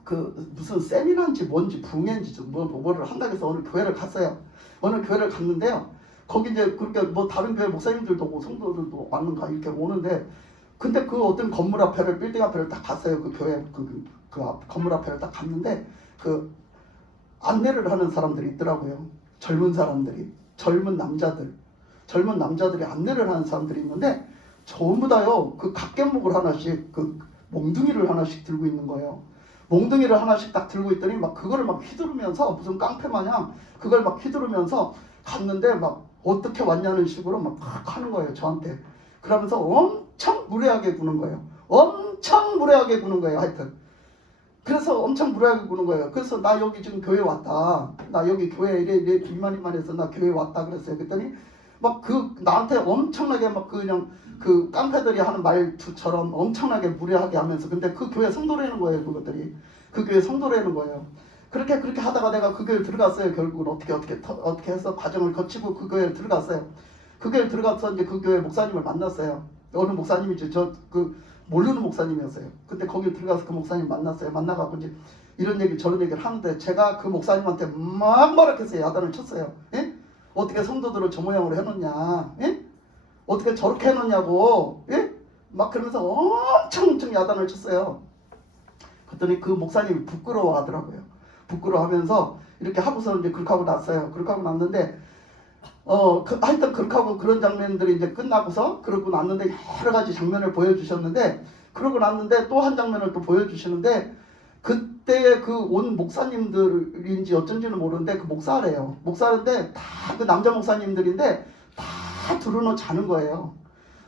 그 무슨 세미나인지 뭔지 붕괴인지 뭐를 한다고 해서 어느 교회를 갔어요. 어느 교회를 갔는데요. 거기 이제 그렇게 뭐 다른 교회 목사님들도 오고 성도들도 왔는가 이렇게 오는데 근데 그 어떤 건물 앞에를 빌딩 앞에를 딱 갔어요. 그 교회 그 건물 앞에를 딱 갔는데 그 안내를 하는 사람들이 있더라고요. 젊은 사람들이 젊은 남자들이 안내를 하는 사람들이 있는데 전부 다요 그 각개목을 하나씩 그 몽둥이를 하나씩 들고 있는 거예요. 몽둥이를 하나씩 딱 들고 있더니 막 그거를 막 휘두르면서 무슨 깡패 마냥 그걸 막 휘두르면서 갔는데 막 어떻게 왔냐는 식으로 막 하는 거예요 저한테. 그러면서 엄청 무례하게 구는 거예요. 엄청 무례하게 구는 거예요 하여튼. 그래서 엄청 무례하게 구는 거예요. 그래서 나 여기 지금 교회 왔다. 나 여기 교회 이래 이만해서 나 교회 왔다 그랬어요. 그랬더니 막 나한테 엄청나게 막 그냥 그 깡패들이 하는 말투처럼 엄청나게 무례하게 하면서 근데 그 교회 성도라는 거예요. 그것들이 그 교회 성도라는 거예요. 그렇게 하다가 내가 그 교회를 들어갔어요. 결국은 어떻게 해서 과정을 거치고 그 교회를 들어갔어요. 그 교회를 들어가서 이제 그 교회 목사님을 만났어요. 어느 목사님이지 모르는 목사님이었어요. 근데 거기 들어가서 그 목사님 만났어요. 만나갖고 이제 이런 얘기 저런 얘기를 하는데 제가 그 목사님한테 막 뭐라 했어요. 야단을 쳤어요. 예? 어떻게 성도들을 저 모양으로 해놓냐? 예? 어떻게 저렇게 해놓냐고? 예? 막 그러면서 엄청 야단을 쳤어요. 그랬더니 그 목사님이 부끄러워하더라고요. 부끄러워하면서 이렇게 하고서 이제 그렇게 하고 났어요. 그렇게 하고 났는데 하여튼 그렇게 하고 그런 장면들이 이제 끝나고서 그러고 났는데 여러 가지 장면을 보여주셨는데 그러고 났는데 또 한 장면을 또 보여주시는데 그때 그 온 목사님들인지 어쩐지는 모르는데 그 목사래요. 목사인데 다 그 남자 목사님들인데 다 두루노 자는 거예요.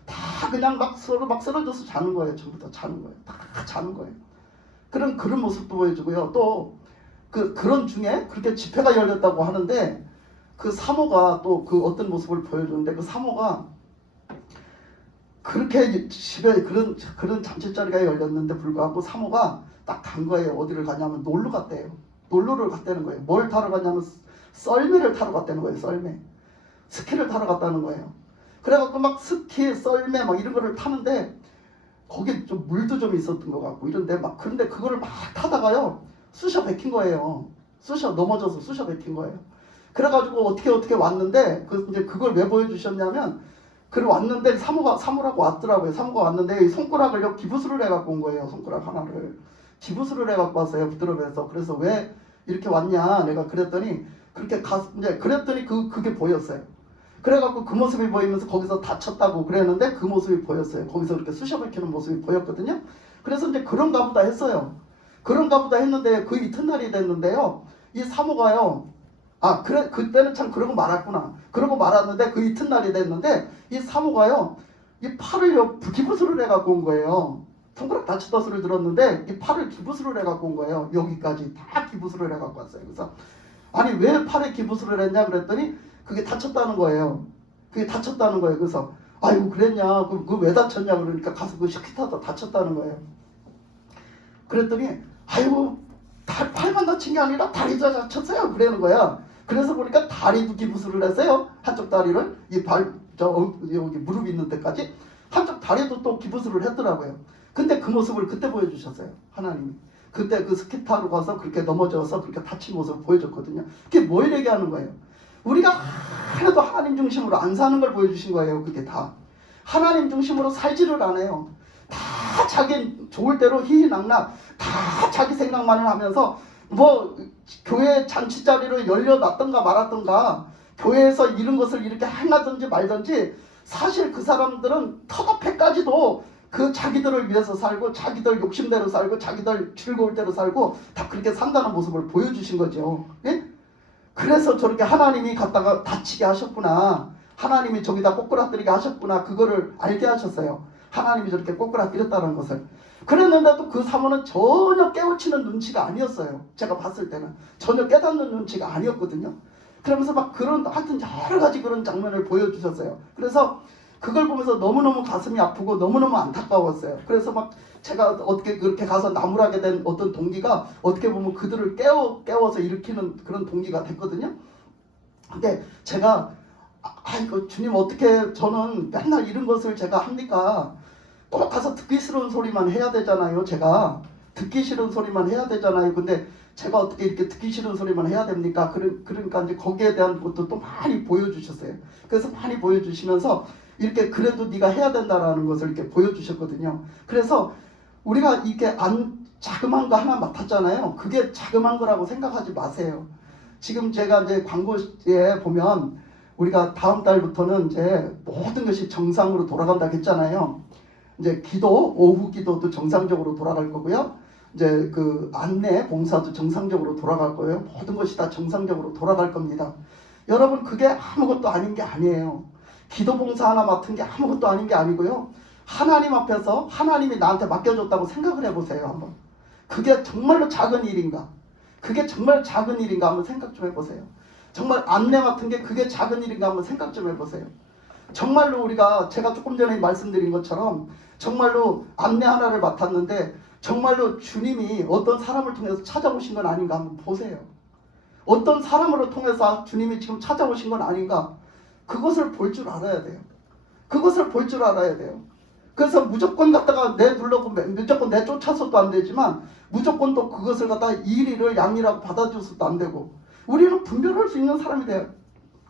다 그냥 막 서로 막 쓰러져서 자는 거예요. 전부 다 자는 거예요. 다 자는 거예요. 그런 모습도 보여주고요. 또 그런 중에 그렇게 집회가 열렸다고 하는데 그 사모가 또 그 어떤 모습을 보여주는데 그 사모가 그렇게 집에 그런 잔치 자리가 열렸는데 불구하고 사모가 딱 간 거예요. 어디를 가냐면 놀러 갔대요. 놀러를 갔다는 거예요. 뭘 타러 갔냐면 썰매를 타러 갔다는 거예요. 썰매. 스키를 타러 갔다는 거예요. 그래갖고 막 스키, 썰매 막 이런 거를 타는데 거기 좀 물도 좀 있었던 것 같고 이런데 막 그런데 그거를 막 타다가요 쑤셔 박힌 거예요. 넘어져서 쑤셔 박힌 거예요. 그래가지고 어떻게 왔는데 이제 그걸 왜 보여주셨냐면 그걸 왔는데 사모라고 왔더라고요. 사모가 왔는데 이 손가락을 기부스를 해갖고 온 거예요. 손가락 하나를 기부스를 해갖고 왔어요. 부드러워서. 그래서 왜 이렇게 왔냐 내가 그랬더니 그렇게 이제 그랬더니 그게 보였어요. 그래갖고 그 모습이 보이면서 거기서 다쳤다고 그랬는데 그 모습이 보였어요. 거기서 이렇게 쑤셔 박히는 모습이 보였거든요. 그래서 이제 그런가 보다 했어요. 그런가 보다 했는데 그 이튿날이 됐는데요. 이 사모가요. 그래 그때는 참 그러고 말았구나. 그러고 말았는데 그 이튿날이 됐는데 이 사모가요. 이 팔을요 기부스를 해갖고 온 거예요. 손가락 다쳤다 소리를 들었는데 이 팔을 기부스를 해갖고 온 거예요. 여기까지 다 기부스를 해갖고 왔어요. 그래서 아니 왜 팔에 기부스를 했냐 그랬더니 그게 다쳤다는 거예요. 그게 다쳤다는 거예요. 그래서 아이고 그랬냐 그 왜 다쳤냐 그러니까 가서 그 스키타다 다쳤다는 거예요. 그랬더니 아이고 팔만 다친 게 아니라 다리도 다쳤어요 그러는 거야. 그래서 보니까 다리도 기부스를 했어요. 한쪽 다리를 여기 무릎 있는 데까지 한쪽 다리도 또 기부스를 했더라고요. 근데 그 모습을 그때 보여주셨어요. 하나님이. 그때 그 스키 타러 가서 그렇게 넘어져서 그렇게 다친 모습을 보여줬거든요. 그게 뭘 얘기하는 거예요? 우리가 하나도 하나님 중심으로 안 사는 걸 보여주신 거예요. 그게 다. 하나님 중심으로 살지를 않아요. 다 자기 좋을 대로 희희낙낙 다 자기 생각만을 하면서 뭐 교회 잔치 자리를 열려놨던가 말았던가 교회에서 이런 것을 이렇게 행하든지 말든지 사실 그 사람들은 턱앞에까지도 그 자기들을 위해서 살고 자기들 욕심대로 살고 자기들 즐거울 대로 살고 다 그렇게 산다는 모습을 보여주신 거죠. 예? 그래서 저렇게 하나님이 갖다가 다치게 하셨구나. 하나님이 저기다 꼬꾸라뜨리게 하셨구나. 그거를 알게 하셨어요. 하나님이 저렇게 꼬꾸라뜨렸다는 것을. 그랬는데도 그 사모는 전혀 깨우치는 눈치가 아니었어요. 제가 봤을 때는. 전혀 깨닫는 눈치가 아니었거든요. 그러면서 막 하여튼 여러 가지 그런 장면을 보여주셨어요. 그래서 그걸 보면서 너무너무 가슴이 아프고 너무너무 안타까웠어요. 그래서 막 제가 어떻게 그렇게 가서 나무라게 된 어떤 동기가 어떻게 보면 그들을 깨워서 일으키는 그런 동기가 됐거든요. 근데 제가 아이고 주님 어떻게 저는 맨날 이런 것을 제가 합니까? 꼭 가서 듣기 싫은 소리만 해야 되잖아요. 제가 듣기 싫은 소리만 해야 되잖아요. 근데 제가 어떻게 이렇게 듣기 싫은 소리만 해야 됩니까? 그러니까 이제 거기에 대한 것도 또 많이 보여주셨어요. 그래서 많이 보여주시면서 이렇게 그래도 네가 해야 된다라는 것을 이렇게 보여주셨거든요. 그래서 우리가 이렇게 자그마한 거 하나 맡았잖아요. 그게 자그마한 거라고 생각하지 마세요. 지금 제가 이제 광고에 보면 우리가 다음 달부터는 이제 모든 것이 정상으로 돌아간다고 했잖아요. 이제 오후 기도도 정상적으로 돌아갈 거고요. 이제 그 안내 봉사도 정상적으로 돌아갈 거예요. 모든 것이 다 정상적으로 돌아갈 겁니다. 여러분 그게 아무것도 아닌 게 아니에요. 기도 봉사 하나 맡은 게 아무것도 아닌 게 아니고요. 하나님 앞에서 하나님이 나한테 맡겨줬다고 생각을 해보세요. 한번. 그게 정말로 작은 일인가? 그게 정말 작은 일인가 한번 생각 좀 해보세요. 정말 안내 맡은 게 그게 작은 일인가 한번 생각 좀 해보세요. 정말로 제가 조금 전에 말씀드린 것처럼 정말로 안내 하나를 맡았는데 정말로 주님이 어떤 사람을 통해서 찾아오신 건 아닌가 한번 보세요. 어떤 사람으로 통해서 주님이 지금 찾아오신 건 아닌가? 그것을 볼 줄 알아야 돼요. 그것을 볼 줄 알아야 돼요. 그래서 무조건 갖다가 무조건 내쫓아서도 안 되지만 무조건 또 그것을 갖다가 일을 양이라고 받아줘서도 안 되고 우리는 분별할 수 있는 사람이 돼요.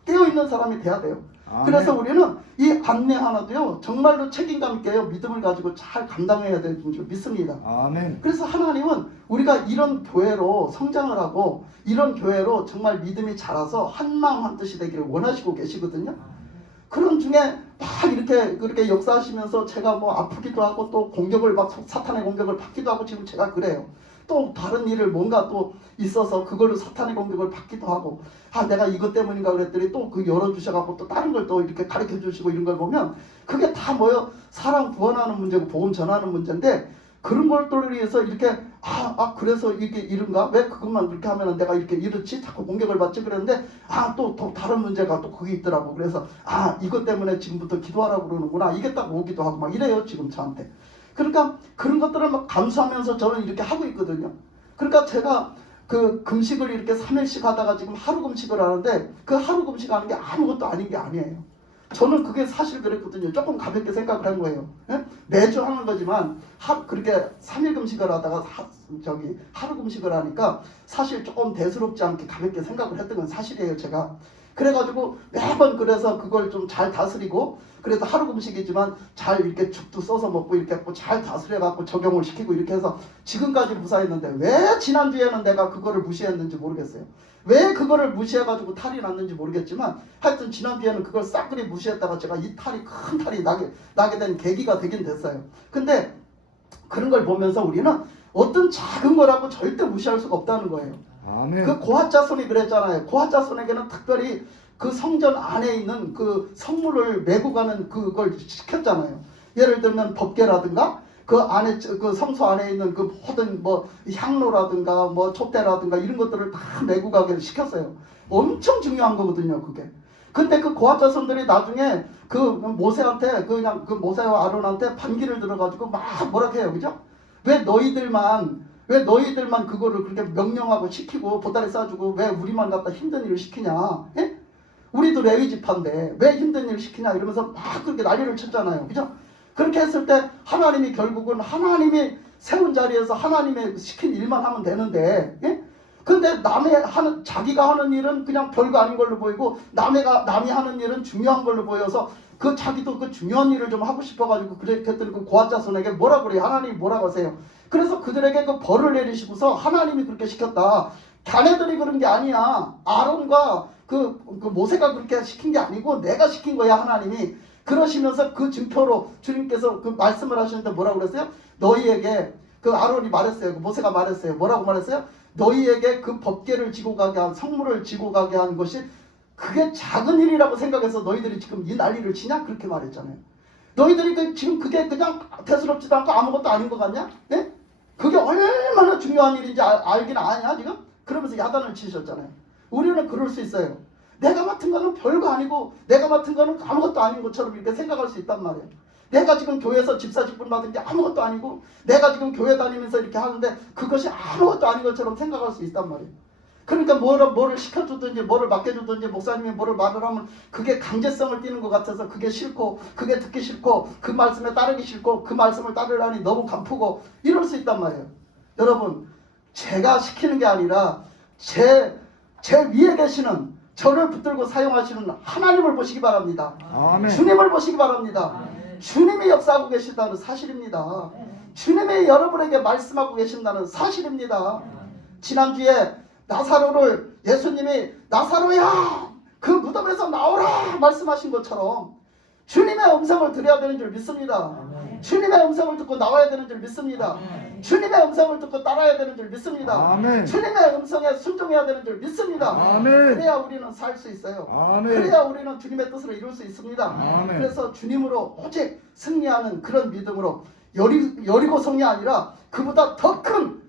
깨어있는 사람이 돼야 돼요. 아멘. 그래서 우리는 이 안내 하나도요 정말로 책임감 있게 믿음을 가지고 잘 감당해야 되는 줄 믿습니다. 아멘. 그래서 하나님은 우리가 이런 교회로 성장을 하고 이런 교회로 정말 믿음이 자라서 한마음 한뜻이 되기를 원하시고 계시거든요. 그런 중에 막 이렇게 그렇게 역사하시면서 제가 뭐 아프기도 하고 또 공격을 막 사탄의 공격을 받기도 하고 지금 제가 그래요. 또 다른 일을 뭔가 또 있어서 그걸로 사탄의 공격을 받기도 하고 내가 이것 때문인가 그랬더니 또 그 열어주셔갖고 또 다른 걸 또 이렇게 가르쳐 주시고 이런 걸 보면 그게 다 뭐요? 사람 구원하는 문제고 복음 전하는 문제인데 그런 것들을 위해서 이렇게 그래서 이게 이런가? 왜 그것만 그렇게 하면 내가 이렇게 이렇지? 자꾸 공격을 받지 그랬는데 또 다른 문제가 또 그게 있더라고. 그래서 이것 때문에 지금부터 기도하라고 그러는구나. 이게 딱 오기도 하고 막 이래요 지금 저한테. 그러니까 그런 것들을 막 감수하면서 저는 이렇게 하고 있거든요. 그러니까 제가 그 금식을 이렇게 3일씩 하다가 지금 하루 금식을 하는데 그 하루 금식 하는 게 아무것도 아닌 게 아니에요. 저는 그게 사실 그랬거든요. 조금 가볍게 생각을 한 거예요. 예? 매주 하는 거지만 그렇게 3일 금식을 하다가 하루 금식을 하니까 사실 조금 대수롭지 않게 가볍게 생각을 했던 건 사실이에요. 제가. 그래가지고 매번 그래서 그걸 좀 잘 다스리고 그래도 하루 금식이지만 잘 이렇게 죽도 써서 먹고 이렇게 하고 잘 다스려갖고 적용을 시키고 이렇게 해서 지금까지 무사했는데 왜 지난주에는 내가 그거를 무시했는지 모르겠어요. 왜 그거를 무시해가지고 탈이 났는지 모르겠지만 하여튼 지난주에는 그걸 싹그리 무시했다가 제가 이 탈이 큰 탈이 나게 된 계기가 되긴 됐어요. 근데 그런 걸 보면서 우리는 어떤 작은 거라고 절대 무시할 수가 없다는 거예요. 아멘. 그 고핫자손이 그랬잖아요. 고핫자손에게는 특별히 그 성전 안에 있는 그 성물을 메고 가는 그걸 시켰잖아요. 예를 들면 법궤라든가 그 안에 그 성소 안에 있는 그 모든 뭐 향로라든가 뭐 촛대라든가 이런 것들을 다 메고 가게 시켰어요. 엄청 중요한 거거든요, 그게. 근데 그 고핫자손들이 나중에 그 모세한테 그냥 그 모세와 아론한테 반기를 들어가지고 막 뭐라 해요, 그죠? 왜 너희들만 그거를 그렇게 명령하고 시키고 보따리 싸주고 왜 우리만 갖다 힘든 일을 시키냐? 예? 우리도 레위 지파인데 왜 힘든 일을 시키냐 이러면서 막 그렇게 난리를 쳤잖아요. 그죠? 그렇게 했을 때 하나님이 결국은 하나님이 세운 자리에서 하나님의 시킨 일만 하면 되는데, 예? 근데 자기가 하는 일은 그냥 별거 아닌 걸로 보이고 남이 하는 일은 중요한 걸로 보여서 그 자기도 그 중요한 일을 좀 하고 싶어가지고 그랬더니 그 고핫자손에게 뭐라 그래요? 하나님이 뭐라고 하세요? 그래서 그들에게 그 벌을 내리시고서 하나님이 그렇게 시켰다. 자네들이 그런 게 아니야. 아론과 그 모세가 그렇게 시킨 게 아니고 내가 시킨 거야, 하나님이. 그러시면서 그 증표로 주님께서 그 말씀을 하시는데 뭐라고 그랬어요? 너희에게 그 아론이 말했어요. 그 모세가 말했어요. 뭐라고 말했어요? 너희에게 그 법궤를 지고 가게 한 성물을 지고 가게 한 것이 그게 작은 일이라고 생각해서 너희들이 지금 이 난리를 치냐? 그렇게 말했잖아요. 너희들이 지금 그게 그냥 대수롭지도 않고 아무것도 아닌 것 같냐? 네? 그게 얼마나 중요한 일인지 알긴 아냐 지금? 그러면서 야단을 치셨잖아요. 우리는 그럴 수 있어요. 내가 맡은 거는 별거 아니고 내가 맡은 거는 아무것도 아닌 것처럼 이렇게 생각할 수 있단 말이에요. 내가 지금 교회에서 집사 직분 받은 게 아무것도 아니고 내가 지금 교회 다니면서 이렇게 하는데 그것이 아무것도 아닌 것처럼 생각할 수 있단 말이에요. 그러니까 뭐를 시켜주든지 뭐를 맡겨주든지 목사님이 뭐를 말을 하면 그게 강제성을 띠는 것 같아서 그게 싫고 그게 듣기 싫고 그 말씀에 따르기 싫고 그 말씀을 따르려니 너무 간프고 이럴 수 있단 말이에요. 여러분 제가 시키는 게 아니라 제 위에 계시는 저를 붙들고 사용하시는 하나님을 보시기 바랍니다. 아멘. 주님을 보시기 바랍니다. 주님이 역사하고 계신다는 사실입니다. 주님이 여러분에게 말씀하고 계신다는 사실입니다. 지난주에 나사로를 예수님이 나사로야 그 무덤에서 나오라 말씀하신 것처럼 주님의 음성을 들어야 되는 줄 믿습니다. 주님의 음성을 듣고 나와야 되는 줄 믿습니다. 주님의 음성을 듣고 따라야 되는 줄 믿습니다. 아멘. 주님의 음성에 순종해야 되는 줄 믿습니다. 아멘. 그래야 우리는 살 수 있어요. 아멘. 그래야 우리는 주님의 뜻을 이룰 수 있습니다. 아멘. 그래서 주님으로 오직 승리하는 그런 믿음으로 여리고 성이 아니라 그보다 더 큰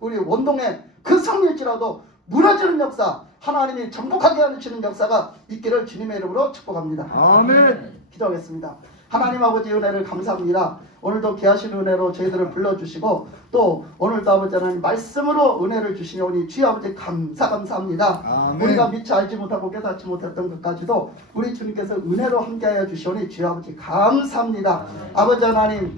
우리 원동의 그 성일지라도 무너지는 역사 하나님이 정복하게 하시는 역사가 있기를 주님의 이름으로 축복합니다. 아멘. 기도하겠습니다. 하나님 아버지 은혜를 감사합니다. 오늘도 귀하신 은혜로 저희들을 불러주시고 또 오늘도 아버지 하나님 말씀으로 은혜를 주시니 주여 아버지 감사합니다. 아멘. 우리가 미처 알지 못하고 깨닫지 못했던 것까지도 우리 주님께서 은혜로 함께하여 주시오니 주여 아버지 감사합니다. 아버지 하나님